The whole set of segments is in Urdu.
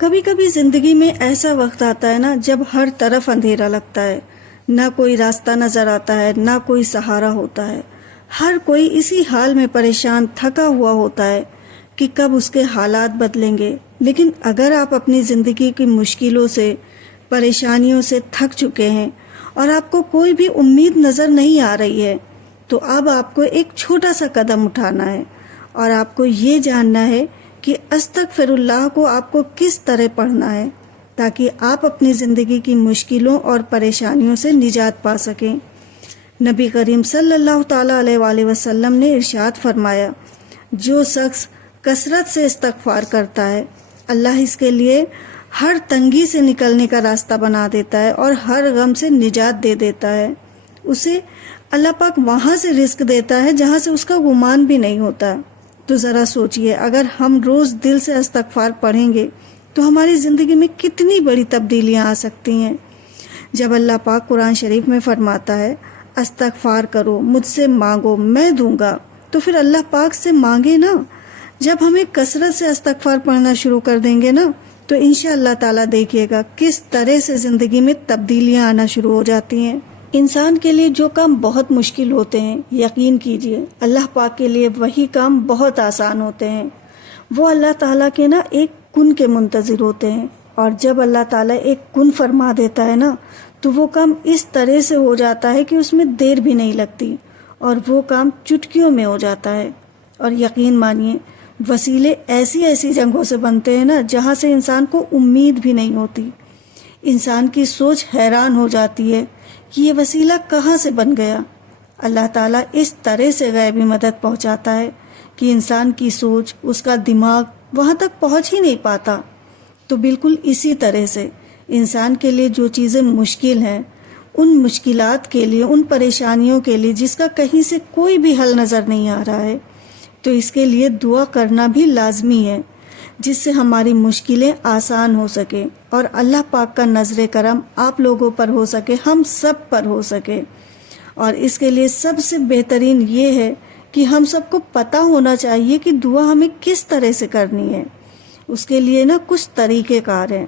کبھی کبھی زندگی میں ایسا وقت آتا ہے نا جب ہر طرف اندھیرا لگتا ہے، نہ کوئی راستہ نظر آتا ہے، نہ کوئی سہارا ہوتا ہے۔ ہر کوئی اسی حال میں پریشان تھکا ہوا ہوتا ہے کہ کب اس کے حالات بدلیں گے۔ لیکن اگر آپ اپنی زندگی کی مشکلوں سے، پریشانیوں سے تھک چکے ہیں اور آپ کو کوئی بھی امید نظر نہیں آ رہی ہے، تو اب آپ کو ایک چھوٹا سا قدم اٹھانا ہے اور آپ کو یہ جاننا ہے کہ استغفر اللہ کو آپ کو کس طرح پڑھنا ہے تاکہ آپ اپنی زندگی کی مشکلوں اور پریشانیوں سے نجات پا سکیں۔ نبی کریم صلی اللہ تعالیٰ علیہ وآلہ وسلم نے ارشاد فرمایا، جو شخص کثرت سے استغفار کرتا ہے، اللہ اس کے لیے ہر تنگی سے نکلنے کا راستہ بنا دیتا ہے اور ہر غم سے نجات دے دیتا ہے۔ اسے اللہ پاک وہاں سے رزق دیتا ہے جہاں سے اس کا گمان بھی نہیں ہوتا۔ تو ذرا سوچئے، اگر ہم روز دل سے استغفار پڑھیں گے تو ہماری زندگی میں کتنی بڑی تبدیلیاں آ سکتی ہیں۔ جب اللہ پاک قرآن شریف میں فرماتا ہے استغفار کرو، مجھ سے مانگو، میں دوں گا، تو پھر اللہ پاک سے مانگے نا۔ جب ہمیں کثرت سے استغفار پڑھنا شروع کر دیں گے نا تو انشاءاللہ تعالیٰ دیکھیے گا کس طرح سے زندگی میں تبدیلیاں آنا شروع ہو جاتی ہیں۔ انسان کے لیے جو کام بہت مشکل ہوتے ہیں، یقین کیجئے اللہ پاک کے لیے وہی کام بہت آسان ہوتے ہیں۔ وہ اللہ تعالیٰ کے نا ایک کن کے منتظر ہوتے ہیں، اور جب اللہ تعالیٰ ایک کن فرما دیتا ہے نا تو وہ کام اس طرح سے ہو جاتا ہے کہ اس میں دیر بھی نہیں لگتی اور وہ کام چٹکیوں میں ہو جاتا ہے۔ اور یقین مانیے وسیلے ایسی ایسی جگہوں سے بنتے ہیں نا جہاں سے انسان کو امید بھی نہیں ہوتی۔ انسان کی سوچ حیران ہو جاتی ہے کہ یہ وسیلہ کہاں سے بن گیا۔ اللہ تعالیٰ اس طرح سے غیبی مدد پہنچاتا ہے کہ انسان کی سوچ، اس کا دماغ وہاں تک پہنچ ہی نہیں پاتا۔ تو بالکل اسی طرح سے انسان کے لیے جو چیزیں مشکل ہیں، ان مشکلات کے لیے، ان پریشانیوں کے لیے جس کا کہیں سے کوئی بھی حل نظر نہیں آ رہا ہے، تو اس کے لیے دعا کرنا بھی لازمی ہے، جس سے ہماری مشکلیں آسان ہو سکے اور اللہ پاک کا نظر کرم آپ لوگوں پر ہو سکے، ہم سب پر ہو سکے۔ اور اس کے لیے سب سے بہترین یہ ہے کہ ہم سب کو پتہ ہونا چاہیے کہ دعا ہمیں کس طرح سے کرنی ہے۔ اس کے لیے نا کچھ طریقہ کار ہیں،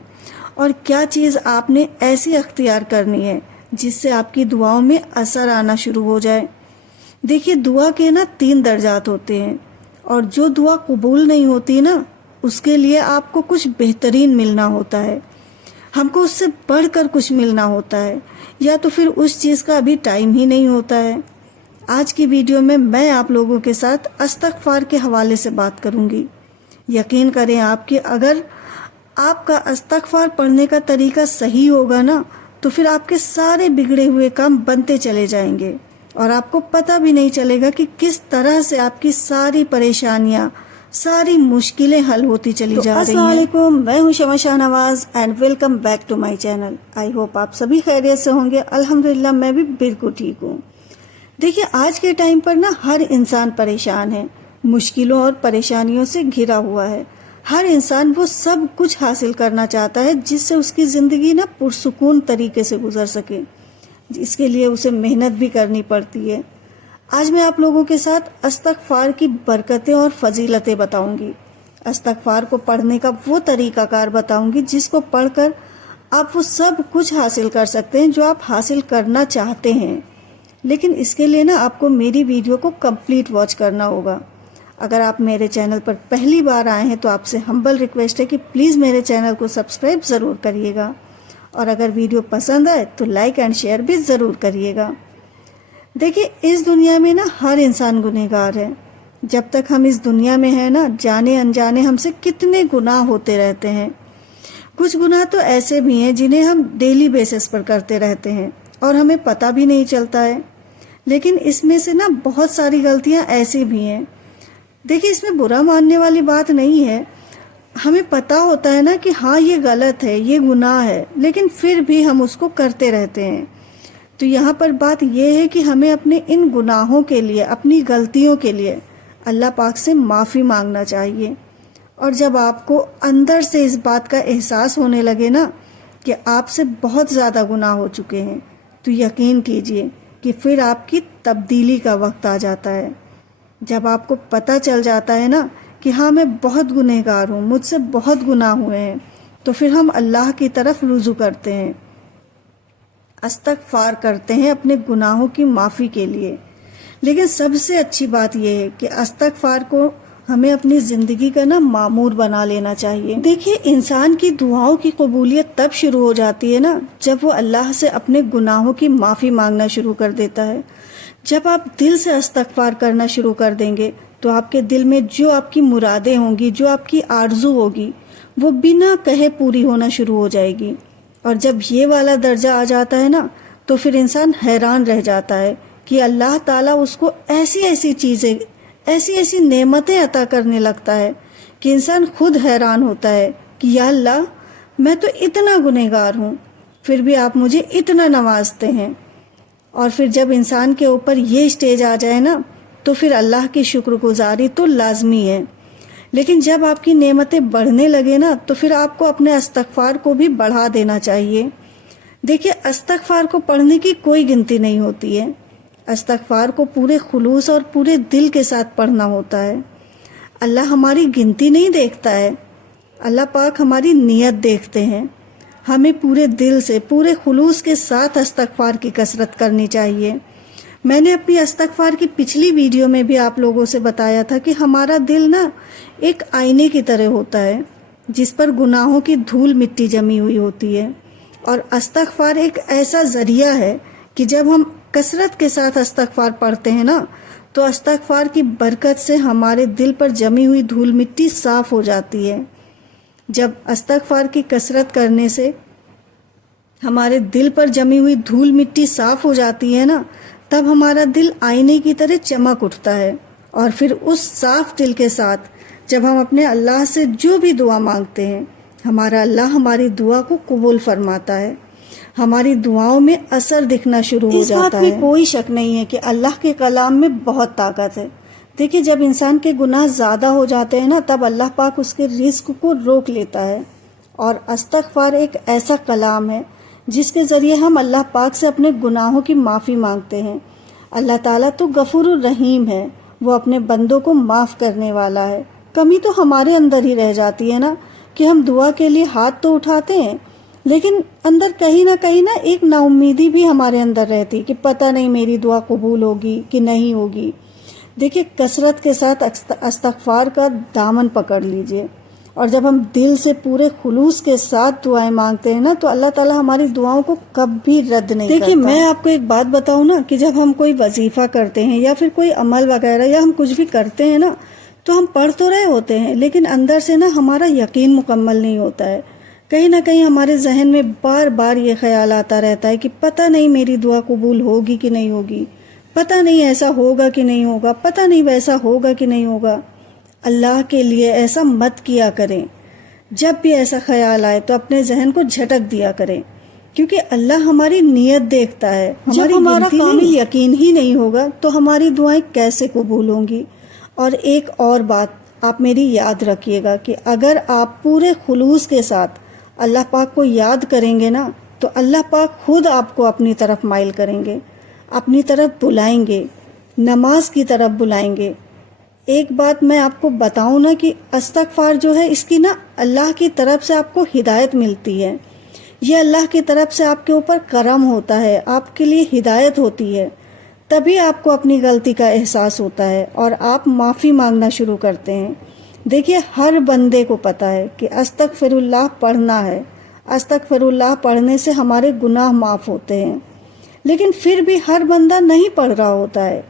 اور کیا چیز آپ نے ایسی اختیار کرنی ہے جس سے آپ کی دعاؤں میں اثر آنا شروع ہو جائے۔ دیکھیے دعا کے نا 3 درجات ہوتے ہیں، اور جو دعا قبول نہیں ہوتی نا اس کے لیے آپ کو کچھ بہترین ملنا ہوتا ہے، ہم کو اس سے بڑھ کر کچھ ملنا ہوتا ہے، یا تو پھر اس چیز کا ابھی ٹائم ہی نہیں ہوتا ہے۔ آج کی ویڈیو میں آپ لوگوں کے ساتھ استغفار کے حوالے سے بات کروں گی۔ یقین کریں آپ کہ اگر آپ کا استغفار پڑھنے کا طریقہ صحیح ہوگا نا تو پھر آپ کے سارے بگڑے ہوئے کام بنتے چلے جائیں گے، اور آپ کو پتہ بھی نہیں چلے گا کہ کس طرح سے آپ کی ساری پریشانیاں، ساری مشکلیں حل ہوتی چلی جا رہی ہیں۔ السلام علیکم، میں ہوں Shama Shah Nawaz and welcome back to my channel. I hope آپ سبھی خیریت سے ہوں گے۔ الحمدللہ میں بھی بالکل ٹھیک ہوں۔ دیکھیے آج کے ٹائم پر نا ہر انسان پریشان ہے، مشکلوں اور پریشانیوں سے گھرا ہوا ہے۔ ہر انسان وہ سب کچھ حاصل کرنا چاہتا ہے جس سے اس کی زندگی نا پرسکون طریقے سے گزر سکے، اس کے لیے اسے محنت بھی کرنی پڑتی ہے۔ آج میں آپ لوگوں کے ساتھ استغفار کی برکتیں اور فضیلتیں بتاؤں گی۔ استغفار کو پڑھنے کا وہ طریقہ کار بتاؤں گی جس کو پڑھ کر آپ وہ سب کچھ حاصل کر سکتے ہیں جو آپ حاصل کرنا چاہتے ہیں۔ لیکن اس کے لیے نا آپ کو میری ویڈیو کو کمپلیٹ واچ کرنا ہوگا۔ اگر آپ میرے چینل پر پہلی بار آئے ہیں تو آپ سے ہمبل ریکویسٹ ہے کہ پلیز میرے چینل کو سبسکرائب ضرور کریے گا، اور اگر ویڈیو پسند آئے تو لائک اینڈ شیئر بھی ضرور کریے گا۔ دیکھیے اس دنیا میں نا ہر انسان گنہگار ہے۔ جب تک ہم اس دنیا میں ہیں نا جانے انجانے ہم سے کتنے گناہ ہوتے رہتے ہیں۔ کچھ گناہ تو ایسے بھی ہیں جنہیں ہم ڈیلی بیسس پر کرتے رہتے ہیں اور ہمیں پتہ بھی نہیں چلتا ہے، لیکن اس میں سے نا بہت ساری غلطیاں ایسی بھی ہیں۔ دیکھیے اس میں برا ماننے والی بات نہیں ہے، ہمیں پتہ ہوتا ہے نا کہ ہاں یہ غلط ہے، یہ گناہ ہے، لیکن پھر بھی ہم اس کو کرتے رہتے ہیں۔ تو یہاں پر بات یہ ہے کہ ہمیں اپنے ان گناہوں کے لیے، اپنی غلطیوں کے لیے اللہ پاک سے معافی مانگنا چاہیے۔ اور جب آپ کو اندر سے اس بات کا احساس ہونے لگے نا کہ آپ سے بہت زیادہ گناہ ہو چکے ہیں، تو یقین کیجئے کہ پھر آپ کی تبدیلی کا وقت آ جاتا ہے۔ جب آپ کو پتہ چل جاتا ہے نا کہ ہاں میں بہت گنہگار ہوں، مجھ سے بہت گناہ ہوئے ہیں، تو پھر ہم اللہ کی طرف رجوع کرتے ہیں، استغفار کرتے ہیں اپنے گناہوں کی معافی کے لیے۔ لیکن سب سے اچھی بات یہ ہے کہ استغفار کو ہمیں اپنی زندگی کا معمور بنا لینا چاہیے۔ دیکھیے، انسان کی دعاؤں کی قبولیت تب شروع ہو جاتی ہے جب وہ اللہ سے اپنے گناہوں کی معافی مانگنا شروع کر دیتا ہے۔ جب آپ دل سے استغفار کرنا شروع کر دیں گے تو آپ کے دل میں جو آپ کی مرادیں ہوں گی، جو آپ کی آرزو ہوگی، وہ بنا کہے پوری ہونا شروع ہو جائے گی۔ اور جب یہ والا درجہ آ جاتا ہے تو پھر انسان حیران رہ جاتا ہے کہ اللہ تعالیٰ اس کو ایسی ایسی چیزیں، ایسی ایسی نعمتیں عطا کرنے لگتا ہے کہ انسان خود حیران ہوتا ہے کہ یا اللہ، میں تو اتنا گنہگار ہوں، پھر بھی آپ مجھے اتنا نوازتے ہیں۔ اور پھر جب انسان کے اوپر یہ اسٹیج آ جائے تو پھر اللہ کی شکر گزاری تو لازمی ہے۔ لیکن جب آپ کی نعمتیں بڑھنے لگے تو پھر آپ کو اپنے استغفار کو بھی بڑھا دینا چاہیے۔ دیکھیے، استغفار کو پڑھنے کی کوئی گنتی نہیں ہوتی ہے۔ استغفار کو پورے خلوص اور پورے دل کے ساتھ پڑھنا ہوتا ہے۔ اللہ ہماری گنتی نہیں دیکھتا ہے، اللہ پاک ہماری نیت دیکھتے ہیں۔ ہمیں پورے دل سے، پورے خلوص کے ساتھ استغفار کی کثرت کرنی چاہیے۔ میں نے اپنی استغفار کی پچھلی ویڈیو میں بھی آپ لوگوں سے بتایا تھا کہ ہمارا دل ایک آئینے کی طرح ہوتا ہے جس پر گناہوں کی دھول مٹی جمی ہوئی ہوتی ہے، اور استغفار ایک ایسا ذریعہ ہے کہ جب ہم کثرت کے ساتھ استغفار پڑھتے ہیں تو استغفار کی برکت سے ہمارے دل پر جمی ہوئی دھول مٹی صاف ہو جاتی ہے۔ جب استغفار کی کثرت کرنے سے ہمارے دل پر جمی ہوئی دھول مٹی صاف ہو جاتی ہے تب ہمارا دل آئینے کی طرح چمک اٹھتا ہے، اور پھر اس صاف دل کے ساتھ جب ہم اپنے اللہ سے جو بھی دعا مانگتے ہیں، ہمارا اللہ ہماری دعا کو قبول فرماتا ہے، ہماری دعاؤں میں اثر دکھنا شروع ہو جاتا ہے۔ اس بات میں کوئی شک نہیں ہے کہ اللہ کے کلام میں بہت طاقت ہے۔ دیکھیے، جب انسان کے گناہ زیادہ ہو جاتے ہیں تب اللہ پاک اس کے رزق کو روک لیتا ہے، اور استغفار ایک ایسا کلام ہے جس کے ذریعے ہم اللہ پاک سے اپنے گناہوں کی معافی مانگتے ہیں۔ اللہ تعالیٰ تو غفور الرحیم ہے، وہ اپنے بندوں کو معاف کرنے والا ہے۔ کمی تو ہمارے اندر ہی رہ جاتی ہے کہ ہم دعا کے لیے ہاتھ تو اٹھاتے ہیں، لیکن اندر کہیں نہ ایک نا امیدی بھی ہمارے اندر رہتی کہ پتہ نہیں میری دعا قبول ہوگی کہ نہیں ہوگی۔ دیکھیے، کثرت کے ساتھ استغفار کا دامن پکڑ لیجئے، اور جب ہم دل سے پورے خلوص کے ساتھ دعائیں مانگتے ہیں تو اللہ تعالیٰ ہماری دعاؤں کو کبھی رد نہیں کرتا۔ دیکھیے، میں آپ کو ایک بات بتاؤں کہ جب ہم کوئی وظیفہ کرتے ہیں یا پھر کوئی عمل وغیرہ یا ہم کچھ بھی کرتے ہیں تو ہم پڑھ تو رہے ہوتے ہیں، لیکن اندر سے ہمارا یقین مکمل نہیں ہوتا ہے۔ کہیں نہ کہیں ہمارے ذہن میں بار بار یہ خیال آتا رہتا ہے کہ پتہ نہیں میری دعا قبول ہوگی کہ نہیں ہوگی، پتہ نہیں ایسا ہوگا کہ نہیں ہوگا، پتہ نہیں ویسا ہوگا کہ نہیں ہوگا۔ اللہ کے لیے ایسا مت کیا کریں۔ جب بھی ایسا خیال آئے تو اپنے ذہن کو جھٹک دیا کریں، کیونکہ اللہ ہماری نیت دیکھتا ہے۔ جب ہمارا کامل یقین ہی نہیں ہوگا تو ہماری دعائیں کیسے قبول ہوں گی؟ اور ایک اور بات آپ میری یاد رکھیے گا کہ اگر آپ پورے خلوص کے ساتھ اللہ پاک کو یاد کریں گے تو اللہ پاک خود آپ کو اپنی طرف مائل کریں گے، اپنی طرف بلائیں گے، نماز کی طرف بلائیں گے۔ ایک بات میں آپ کو بتاؤں کہ استغفار جو ہے، اس کی اللہ کی طرف سے آپ کو ہدایت ملتی ہے۔ یہ اللہ کی طرف سے آپ کے اوپر کرم ہوتا ہے، آپ کے لیے ہدایت ہوتی ہے، تبھی آپ کو اپنی غلطی کا احساس ہوتا ہے اور آپ معافی مانگنا شروع کرتے ہیں۔ دیکھیے، ہر بندے کو پتا ہے کہ استغفر اللہ پڑھنا ہے، استغفر اللہ پڑھنے سے ہمارے گناہ معاف ہوتے ہیں، لیکن پھر بھی ہر بندہ نہیں پڑھ رہا ہوتا ہے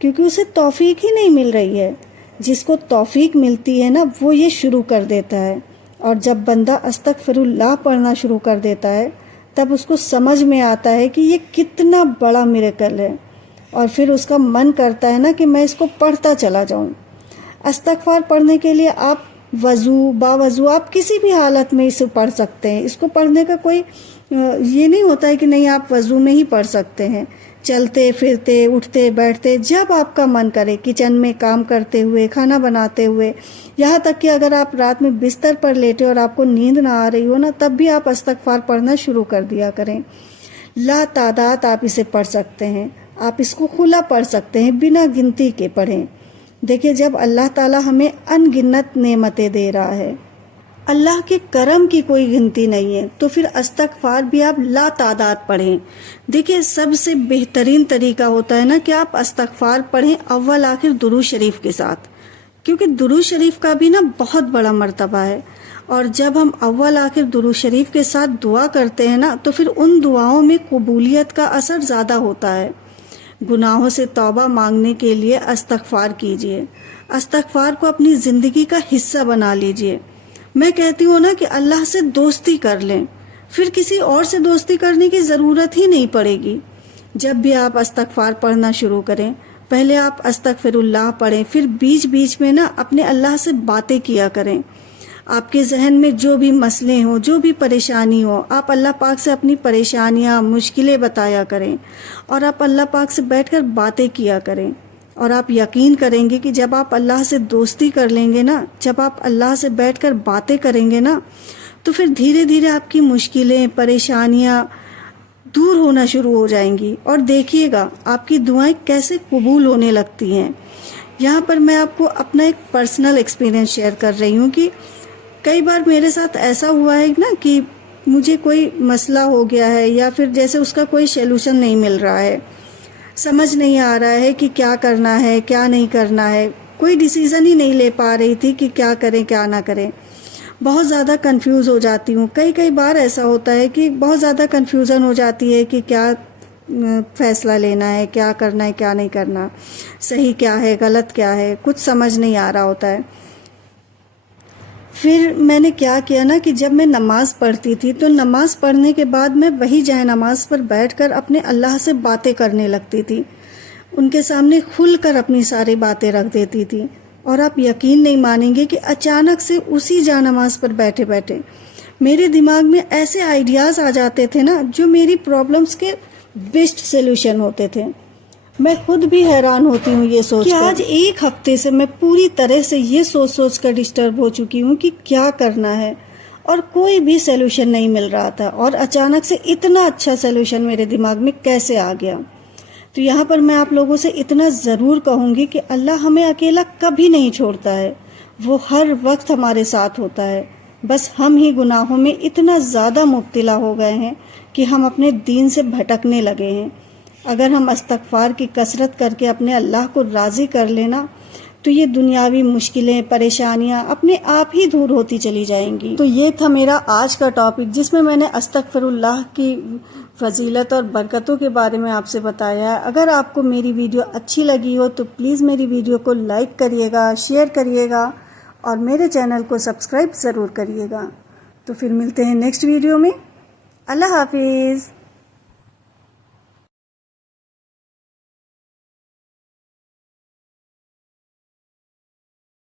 کیونکہ اسے توفیق ہی نہیں مل رہی ہے۔ جس کو توفیق ملتی ہے وہ یہ شروع کر دیتا ہے، اور جب بندہ استغفر اللہ پڑھنا شروع کر دیتا ہے تب اس کو سمجھ میں آتا ہے کہ یہ کتنا بڑا میریکل ہے، اور پھر اس کا من کرتا ہے کہ میں اس کو پڑھتا چلا جاؤں۔ استغفار پڑھنے کے لیے آپ باوضو آپ کسی بھی حالت میں اسے پڑھ سکتے ہیں۔ اس کو پڑھنے کا کوئی یہ نہیں ہوتا ہے کہ نہیں آپ وضو میں ہی پڑھ سکتے ہیں، چلتے پھرتے اٹھتے بیٹھتے جب آپ کا من کرے، کچن میں کام کرتے ہوئے، کھانا بناتے ہوئے، یہاں تک کہ اگر آپ رات میں بستر پر لیٹے اور آپ کو نیند نہ آ رہی ہو تب بھی آپ استغفار پڑھنا شروع کر دیا کریں۔ لا تعداد آپ اسے پڑھ سکتے ہیں، آپ اس کو کھلا پڑھ سکتے ہیں، بنا گنتی کے پڑھیں۔ دیکھیں، جب اللہ تعالیٰ ہمیں ان گنت نعمتیں دے رہا ہے، اللہ کے کرم کی کوئی گنتی نہیں ہے، تو پھر استغفار بھی آپ لا تعداد پڑھیں۔ دیکھیں، سب سے بہترین طریقہ ہوتا ہے نا کہ آپ استغفار پڑھیں اول آخر درود شریف کے ساتھ، کیونکہ درود شریف کا بھی نا بہت بڑا مرتبہ ہے، اور جب ہم اول آخر درود شریف کے ساتھ دعا کرتے ہیں نا تو پھر ان دعاؤں میں قبولیت کا اثر زیادہ ہوتا ہے۔ گناہوں سے توبہ مانگنے کے لیے استغفار کیجئے، استغفار کو اپنی زندگی کا حصہ بنا لیجئے۔ میں کہتی ہوں نا کہ اللہ سے دوستی کر لیں، پھر کسی اور سے دوستی کرنے کی ضرورت ہی نہیں پڑے گی۔ جب بھی آپ استغفار پڑھنا شروع کریں، پہلے آپ استغفر اللہ پڑھیں، پھر بیچ بیچ میں نا اپنے اللہ سے باتیں کیا کریں۔ آپ کے ذہن میں جو بھی مسئلے ہوں، جو بھی پریشانی ہو، آپ اللہ پاک سے اپنی پریشانیاں، مشکلیں بتایا کریں، اور آپ اللہ پاک سے بیٹھ کر باتیں کیا کریں۔ اور آپ یقین کریں گے کہ جب آپ اللہ سے دوستی کر لیں گے نا، جب آپ اللہ سے بیٹھ کر باتیں کریں گے نا، تو پھر دھیرے دھیرے آپ کی مشکلیں، پریشانیاں دور ہونا شروع ہو جائیں گی، اور دیکھیے گا آپ کی دعائیں کیسے قبول ہونے لگتی ہیں۔ یہاں پر میں آپ کو اپنا ایک پرسنل ایکسپیرینس شیئر کر رہی ہوں کہ کئی بار میرے ساتھ ایسا ہوا ہے نا کہ مجھے کوئی مسئلہ ہو گیا ہے، یا پھر جیسے اس کا کوئی سیلوشن نہیں مل رہا ہے، سمجھ نہیں آ رہا ہے کہ کیا کرنا ہے کیا نہیں کرنا ہے، کوئی ڈیسیژن ہی نہیں لے پا رہی تھی کہ کیا کریں کیا نہ کریں، بہت زیادہ کنفیوز ہو جاتی ہوں۔ کئی بار ایسا ہوتا ہے کہ بہت زیادہ کنفیوژن ہو جاتی ہے کہ کیا فیصلہ لینا ہے، کیا کرنا ہے کیا نہیں کرنا، صحیح کیا ہے غلط کیا ہے، کچھ سمجھ نہیں آ رہا ہوتا ہے۔ پھر میں نے کیا کیا نا کہ جب میں نماز پڑھتی تھی تو نماز پڑھنے کے بعد میں وہی جائے نماز پر بیٹھ کر اپنے اللہ سے باتیں کرنے لگتی تھی، ان کے سامنے کھل کر اپنی ساری باتیں رکھ دیتی تھی، اور آپ یقین نہیں مانیں گے کہ اچانک سے اسی جائے نماز پر بیٹھے بیٹھے میرے دماغ میں ایسے آئیڈیاز آ جاتے تھے نا جو میری پرابلمز کے بیسٹ سیلوشن ہوتے تھے۔ میں خود بھی حیران ہوتی ہوں یہ سوچ کہ آج ایک ہفتے سے میں پوری طرح سے یہ سوچ کر ڈسٹرب ہو چکی ہوں کہ کیا کرنا ہے، اور کوئی بھی سیلوشن نہیں مل رہا تھا، اور اچانک سے اتنا اچھا سیلوشن میرے دماغ میں کیسے آ گیا۔ تو یہاں پر میں آپ لوگوں سے اتنا ضرور کہوں گی کہ اللہ ہمیں اکیلا کبھی نہیں چھوڑتا ہے، وہ ہر وقت ہمارے ساتھ ہوتا ہے، بس ہم ہی گناہوں میں اتنا زیادہ مبتلا ہو گئے ہیں کہ ہم اپنے دین سے بھٹکنے لگے ہیں۔ اگر ہم استغفار کی کثرت کر کے اپنے اللہ کو راضی کر لینا تو یہ دنیاوی مشکلیں، پریشانیاں اپنے آپ ہی دور ہوتی چلی جائیں گی۔ تو یہ تھا میرا آج کا ٹاپک، جس میں نے استغفر اللہ کی فضیلت اور برکتوں کے بارے میں آپ سے بتایا ہے۔ اگر آپ کو میری ویڈیو اچھی لگی ہو تو پلیز میری ویڈیو کو لائک کریے گا، شیئر کریے گا، اور میرے چینل کو سبسکرائب ضرور کریے گا۔ تو پھر ملتے ہیں نیکسٹ ویڈیو میں۔ اللہ حافظ۔